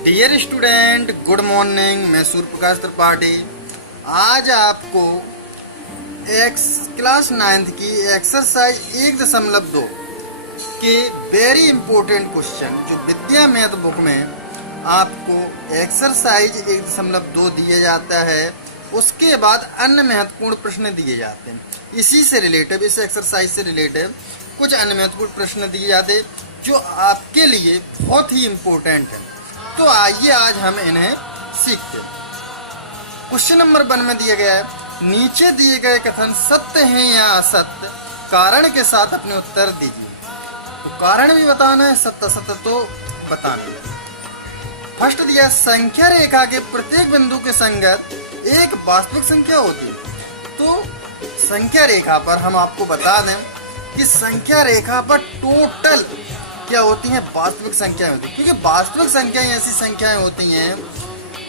Dear student, good morning. मैं सूर्य प्रकाश त्रिपाठी आज आपको क्लास 9th की एक्सरसाइज 1.2 के वेरी इंपॉर्टेंट क्वेश्चन जो विद्या मैथ बुक में आपको एक्सरसाइज 1.2 दिया जाता है, उसके बाद अन्य महत्वपूर्ण प्रश्न दिए जाते हैं। इसी से रिलेटेड, इस एक्सरसाइज से रिलेटेड कुछ अन्य महत्वपूर्ण प्रश्न दिए जाते हैं जो आपके लिए बहुत ही इम्पोर्टेंट है। तो आइए आज हम इन्हें सीखते हैं। क्वेश्चन नंबर 1 में दिया गया है, नीचे दिए गए कथन सत्य हैं या असत्य, कारण के साथ अपने उत्तर दीजिए। तो कारण भी बताना है, सत्य असत्य तो बताना है। फर्स्ट दिया, संख्या रेखा के प्रत्येक बिंदु के संगत एक वास्तविक संख्या होती है। तो संख्या रेखा पर हम आपको बता दें कि संख्या रेखा पर टोटल क्या होती हैं, वास्तविक संख्याएं होती हैं। क्योंकि वास्तविक संख्याएं ऐसी संख्याएं होती हैं,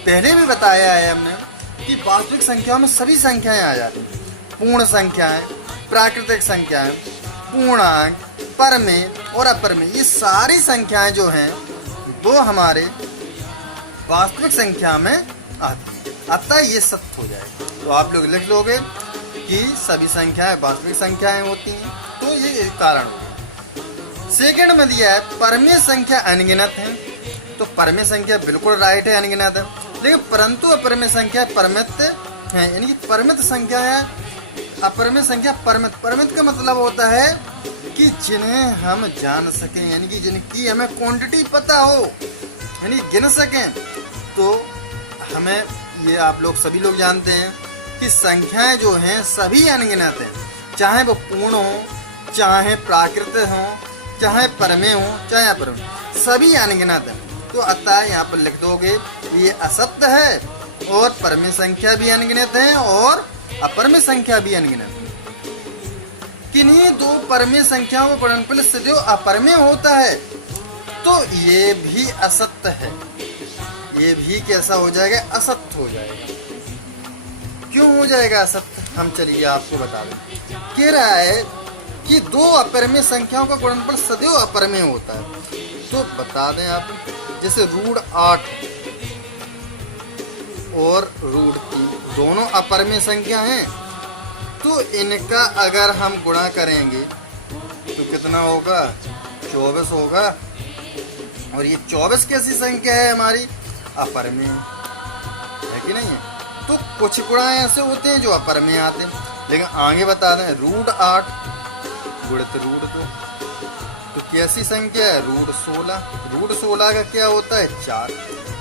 पहले भी बताया है हमने कि वास्तविक संख्याओं में सभी संख्याएं आ जाती हैं। पूर्ण संख्याएं, प्राकृतिक संख्याएं, पूर्णांक, परमेय और अपरमेय, ये सारी संख्याएं जो हैं वो हमारे वास्तविक संख्या में आती हैं। अतः ये सत्य हो जाएगा। तो आप लोग लिख लोगे कि सभी संख्याएं वास्तविक संख्याएं होती हैं, तो ये कारण होगा। सेकंड में दिया है, परमेय संख्या अनगिनत है। तो परमेय संख्या बिल्कुल राइट है, अनगिनत है। लेकिन परंतु अपरमेय संख्या परमित है, यानी कि परमित संख्या है, अपरमेय संख्या परमित। परमित का मतलब होता है कि जिन्हें हम जान सकें, यानी कि जिनकी हमें क्वांटिटी पता हो, यानी गिन सकें। तो हमें ये आप लोग सभी लोग जानते हैं कि संख्याएं जो हैं सभी अनगिनत हैं, चाहे वो पूर्ण हो, चाहे प्राकृतिक हो, चाहे परमेय हो, चाहे अपरमेय, सभी अनगिनत है। तो अतः यहाँ पर लिख दोगे ये असत्य है और परमेय संख्या भी अनगिनत है और अपरमेय संख्या भी अनगिनत है। किन्हीं दो परमेय संख्याओं का गुणनफल सदैव अपरमेय होता है, तो ये भी असत्य है। ये भी कैसा हो जाएगा, असत्य हो जाएगा। क्यों हो जाएगा असत्य, हम चलिए आपको बता दें। कह रहा है कि दो अपरमेय संख्याओं का गुणनफल सदैव अपरमेय होता है। तो बता दें आप, जैसे √8 और √3 दोनों अपरमेय संख्या हैं, तो इनका अगर हम गुणा करेंगे तो कितना होगा, 24 होगा। और ये 24 कैसी संख्या है, हमारी अपरमेय है कि नहीं है। तो कुछ गुणा ऐसे होते हैं जो अपरमेय आते हैं। लेकिन आगे बता दें, √8 गुणित √2 तो कैसी संख्या है, √16। √16 का क्या होता है, 4।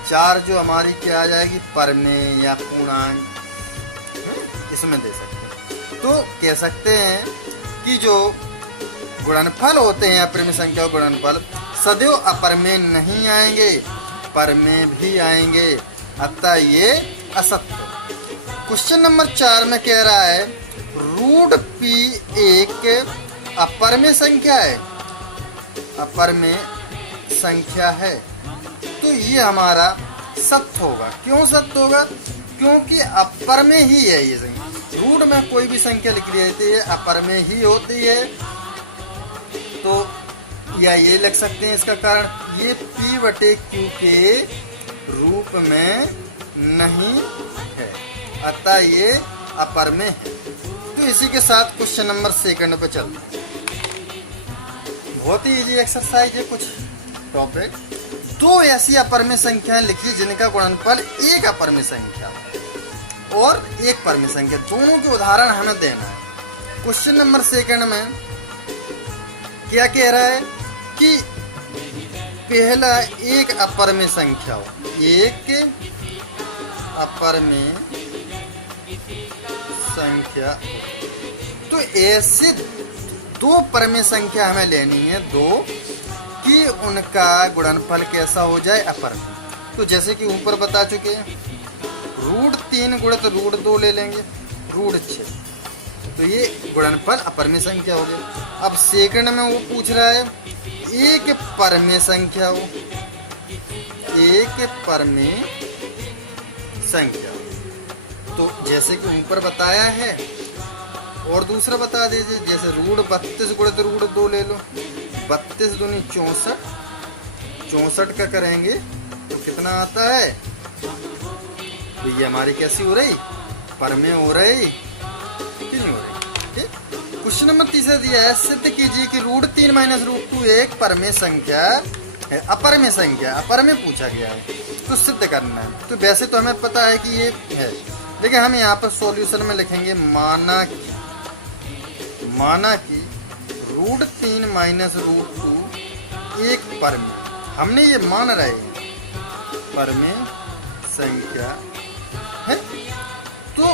4 जो हमारी क्या आ जाएगी, परमेय या पूर्णांक, इसमें दे सकते हैं। तो कह सकते हैं कि जो गुणनफल होते हैं अपरमेय संख्या के गुणनफल सदैव अपरमेय नहीं आएंगे, परमेय भी आएंगे। अतः ये असत्य। क्वेश्चन नंबर 4 में कह रहा है, √p एक अपरमेय संख्या है, अपरमेय संख्या है। तो ये हमारा सत्य होगा। क्यों सत्य होगा, क्योंकि अपरमेय ही है ये संख्या। रूट में कोई भी संख्या लिख दी जाती है अपरमेय ही होती है। तो या ये लिख सकते हैं इसका कारण, ये p/q के रूप में नहीं है, अतः ये अपरमेय है। तो इसी के साथ क्वेश्चन नंबर 2 पे चलते हैं। बहुत ही इजी एक्सरसाइज है। कुछ टॉपिक, दो ऐसी अपरमेय संख्याएं लिखिए जिनका गुणनफल एक अपरमेय संख्या और एक परमेय संख्या, दोनों के उदाहरण हमें देना है। क्वेश्चन नंबर 2 में क्या कह रहा है कि पहला एक अपरमेय संख्या हो, एक अपरमेय संख्या। तो ऐसे दो परमेय संख्या हमें लेनी है, दो, कि उनका गुणनफल कैसा हो जाए, अपरमेय। तो जैसे कि ऊपर बता चुके हैं, √3 गुणित √2 ले लेंगे, √6। तो ये गुणनफल अपरमेय संख्या हो गया। अब सेकंड में वो पूछ रहा है एक परमेय संख्या हो, एक परमेय संख्या। तो जैसे कि ऊपर बताया है, और दूसरा बता दीजिए, जैसे √32 गुणित √2 ले लो, 32 दूनी 64, 64 का करेंगे तो कितना आता है, तो ये हमारी कैसी हो रही, परमेय हो रही कि नहीं हो रही। ठीक, क्वेश्चन नंबर 3 दिया है, सिद्ध कीजिए कि √3 - √2 एक परमेय संख्या है, अपरमेय संख्या, अपरमेय पूछा गया है तो सिद्ध करना है। तो वैसे तो हमें पता है कि ये है, लेकिन हम यहाँ पर सॉल्यूशन में लिखेंगे माना कि √3 - √2 एक परमेय, हमने ये मान रहे हैं परमेय संख्या है, तो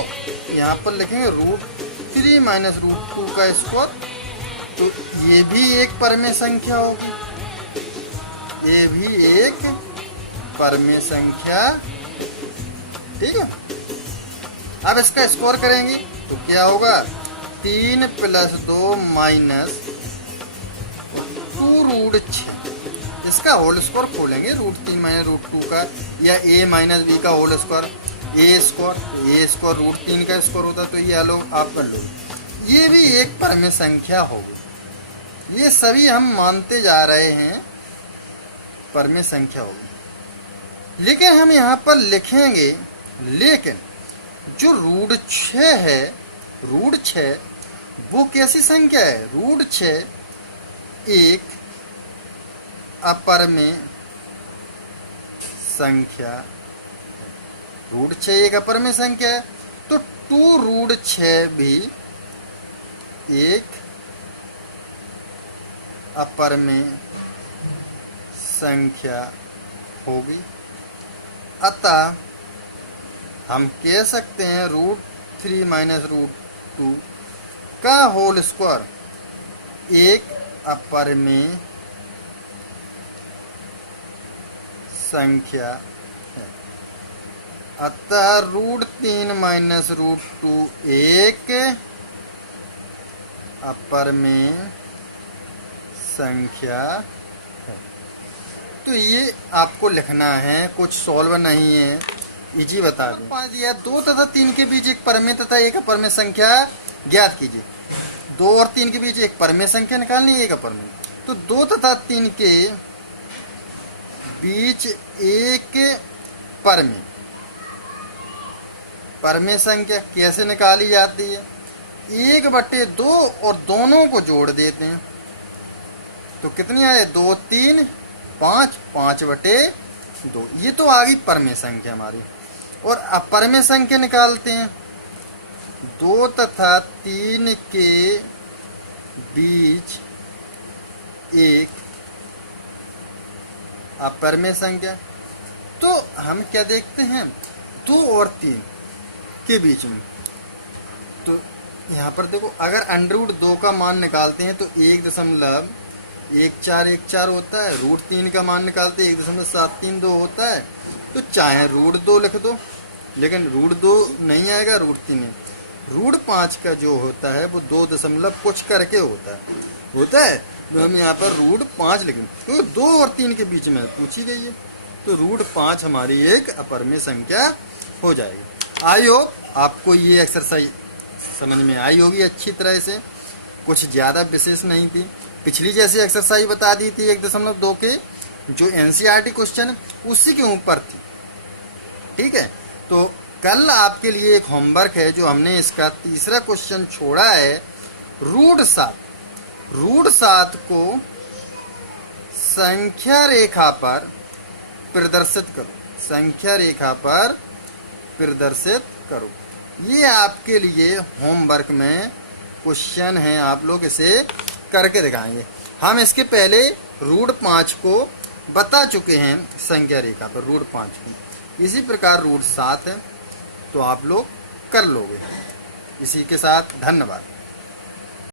यहाँ पर लिखेंगे √3 - √2 का स्क्वायर, तो ये भी एक परमेय संख्या होगी, ये भी एक परमेय संख्या। ठीक है, अब इसका स्क्वायर करेंगे तो क्या होगा, 3 + 2 - 2 √6, इसका होल स्क्वायर खोलेंगे, √3 - √2 का या a - b का होल स्क्वायर, a स्क्वायर √3 का स्क्वायर होता, तो ये आलो आप कर लो, ये भी एक परमेय संख्या होगी। ये सभी हम मानते जा रहे हैं परमेय संख्या होगी, लेकिन हम यहाँ पर लिखेंगे, लेकिन जो √6 है, √6 वो कैसी संख्या है, √6 एक अपरमेय संख्या, √6 एक अपरमेय संख्या है, तो 2√6 भी एक अपरमेय संख्या होगी। अतः हम कह सकते हैं √3 - √2 का होल स्क्वायर एक अपरमेय संख्या है। अतः √3 - √2 एक अपरमेय संख्या है। तो ये आपको लिखना है, कुछ सॉल्व नहीं है, इजी बता दें। 5 दिया, 2 तथा 3 के बीच एक परमेय तथा एक अपरमेय संख्या ज्ञात कीजिए। 2 और 3 के बीच एक परमेय संख्या निकालनी है, एक अपरमेय, तो 2 तथा 3 के बीच एक परमेय संख्या कैसे निकाली जाती है, 1/2 और दोनों को जोड़ देते हैं, तो कितनी आए, 2 3 5, 5/2, ये तो आ गई परमेय संख्या हमारी। और अपरमेय संख्या निकालते हैं, 2 तथा 3 के बीच एक अपरमेय संख्या, तो हम क्या देखते हैं, 2 और 3 के बीच में, तो यहाँ पर देखो, अगर √2 का मान निकालते हैं तो 1.1414 होता है, √3 का मान निकालते हैं 1.732 होता है, तो चाहे √2 लिख दो, लेकिन √2 नहीं आएगा, √3 है। √5 का जो होता है वो 2 कुछ करके होता है, तो हम यहाँ पर √5 लिखेंगे, तो 2 और 3 के बीच में पूछी गई है, तो √5 हमारी एक अपरमेय संख्या हो जाएगी। आई होप आपको ये एक्सरसाइज समझ में आई होगी अच्छी तरह से, कुछ ज़्यादा विशेष नहीं थी। पिछली जैसी एक्सरसाइज बता दी थी 1.2 के जो NCERT क्वेश्चन उसी के ऊपर थी। ठीक है, तो कल आपके लिए एक होमवर्क है, जो हमने इसका तीसरा क्वेश्चन छोड़ा है, √7 को संख्या रेखा पर प्रदर्शित करो, संख्या रेखा पर प्रदर्शित करो। ये आपके लिए होमवर्क में क्वेश्चन है, आप लोग इसे करके दिखाएंगे। हम इसके पहले √5 को बता चुके हैं संख्या रेखा पर, √5 को, इसी प्रकार √7 है, तो आप लोग कर लोगे। इसी के साथ धन्यवाद।